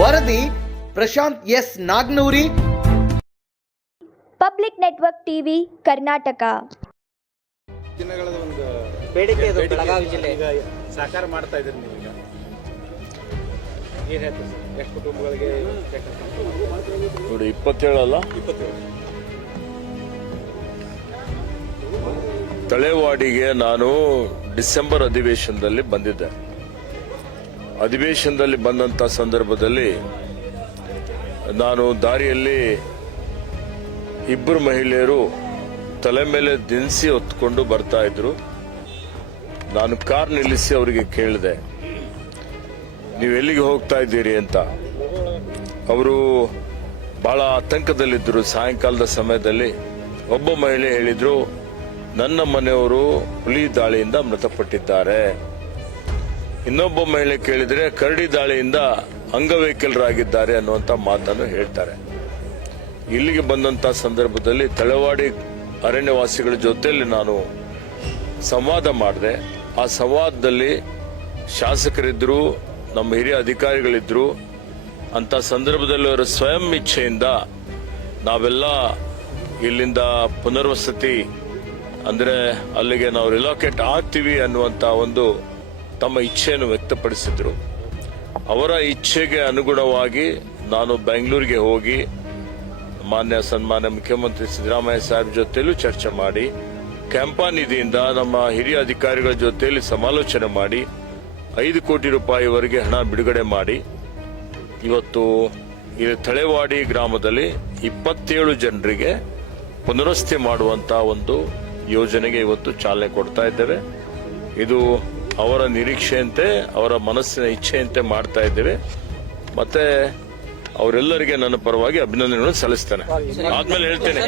ವರದಿ Prashant S Nagnuri. Public network TV Karnataka. ದಿನಗಳ ಒಂದು ಬೇಡಿಕೆ ಇದು ಬೆಳಗಾವಿ ಜಿಲ್ಲೆ. ಈಗ ಸಾಕಾರ ಮಾಡ್ತಾ ಇದ್ದೀರಿ ನೀವೀಗ ಏನು ಹೇಳ್ತೀರಿ ಸರ್? ಎಷ್ಟು ಕುಟುಂಬಗಳಿಗೆ ಚೆಕ್ ನೋಡಿ ಇಪ್ಪತ್ತೇಳಲ್ಲ ಇಪ್ಪತ್ತೇಳು. ತಳೆವಾಡಿಗೆ ನಾನು ಡಿಸೆಂಬರ್ ಅಧಿವೇಶನದಲ್ಲಿ ಬಂದಿದ್ದೆ. ಅಧಿವೇಶನದಲ್ಲಿ ಬಂದಂತ ಸಂದರ್ಭದಲ್ಲಿ ನಾನು ದಾರಿಯಲ್ಲಿ ಇಬ್ಬರು ಮಹಿಳೆಯರು ತಲೆ ಮೇಲೆ ದಿನಸಿ ಹೊತ್ಕೊಂಡು ಬರ್ತಾ ಇದ್ರು. ನಾನು ಕಾರ್ ನಿಲ್ಲಿಸಿ ಅವರಿಗೆ ಕೇಳಿದೆ, ನೀವು ಎಲ್ಲಿಗೆ ಹೋಗ್ತಾ ಇದ್ದೀರಿ? ಅಂತ. ಅವರು ಬಹಳ ಆತಂಕದಲ್ಲಿದ್ದರು. ಸಾಯಂಕಾಲದ ಸಮಯದಲ್ಲಿ ಒಬ್ಬ ಮಹಿಳೆ ಹೇಳಿದ್ರು, ನನ್ನ ಮನೆಯವರು ಹುಲಿ ದಾಳಿಯಿಂದ ಮೃತಪಟ್ಟಿದ್ದಾರೆ. ಇನ್ನೊಬ್ಬ ಮಹಿಳೆ ಕೇಳಿದ್ರೆ ಕರಡಿ ದಾಳಿಯಿಂದ ಅಂಗವೈಕಲರಾಗಿದ್ದಾರೆ ಅನ್ನುವಂತ ಮಾತನ್ನು ಹೇಳ್ತಾರೆ. ಇಲ್ಲಿಗೆ ಬಂದಂತ ಸಂದರ್ಭದಲ್ಲಿ ತಳವಾಡಿ ಅರಣ್ಯವಾಸಿಗಳ ಜೊತೆಯಲ್ಲಿ ನಾನು ಸಂವಾದ ಮಾಡಿದೆ. ಆ ಸಂವಾದದಲ್ಲಿ ಶಾಸಕರಿದ್ರು, ನಮ್ಮ ಹಿರಿಯ ಅಧಿಕಾರಿಗಳಿದ್ರು. ಅಂತ ಸಂದರ್ಭದಲ್ಲಿ ಅವರ ಸ್ವಯಂ ಇಚ್ಛೆಯಿಂದ ನಾವೆಲ್ಲ ಇಲ್ಲಿಂದ ಪುನರ್ವಸತಿ, ಅಂದ್ರೆ ಅಲ್ಲಿಗೆ ನಾವು ರಿಲೋಕೇಟ್ ಆಗ್ತೀವಿ ಅನ್ನುವಂತ ಒಂದು ತಮ್ಮ ಇಚ್ಛೆಯನ್ನು ವ್ಯಕ್ತಪಡಿಸಿದ್ರು. ಅವರ ಇಚ್ಛೆಗೆ ಅನುಗುಣವಾಗಿ ನಾನು ಬೆಂಗಳೂರಿಗೆ ಹೋಗಿ ಮಾನ್ಯ ಸನ್ಮಾನ್ಯ ಮುಖ್ಯಮಂತ್ರಿ ಸಿದ್ದರಾಮಯ್ಯ ಸಾಹೇಬ್ ಜೊತೆಲೂ ಚರ್ಚೆ ಮಾಡಿ ಕ್ಯಾಂಪಾ ನಿಧಿಯಿಂದ ನಮ್ಮ ಹಿರಿಯ ಅಧಿಕಾರಿಗಳ ಜೊತೆಯಲ್ಲಿ ಸಮಾಲೋಚನೆ ಮಾಡಿ, ಐದು ಕೋಟಿ ರೂಪಾಯಿವರೆಗೆ ಹಣ ಬಿಡುಗಡೆ ಮಾಡಿ. ಇವತ್ತು ಈ ತಳೆವಾಡಿ ಗ್ರಾಮದಲ್ಲಿ ಇಪ್ಪತ್ತೇಳು ಜನರಿಗೆ ಪುನರ್ವಸತಿ ಮಾಡುವಂತಹ ಒಂದು ಯೋಜನೆಗೆ ಇವತ್ತು ಚಾಲನೆ ಕೊಡ್ತಾ ಇದ್ದೇವೆ. ಇದು ಅವರ ನಿರೀಕ್ಷೆಯಂತೆ ಅವರ ಮನಸ್ಸಿನ ಇಚ್ಛೆಯಂತೆ ಮಾಡ್ತಾ ಇದ್ದೇವೆ. ಮತ್ತೆ ಅವರೆಲ್ಲರಿಗೆ ನನ್ನ ಪರವಾಗಿ ಅಭಿನಂದನೆಗಳನ್ನು ಸಲ್ಲಿಸ್ತೇನೆ. ಆದ್ಮೇಲೆ ಹೇಳ್ತೇನೆ.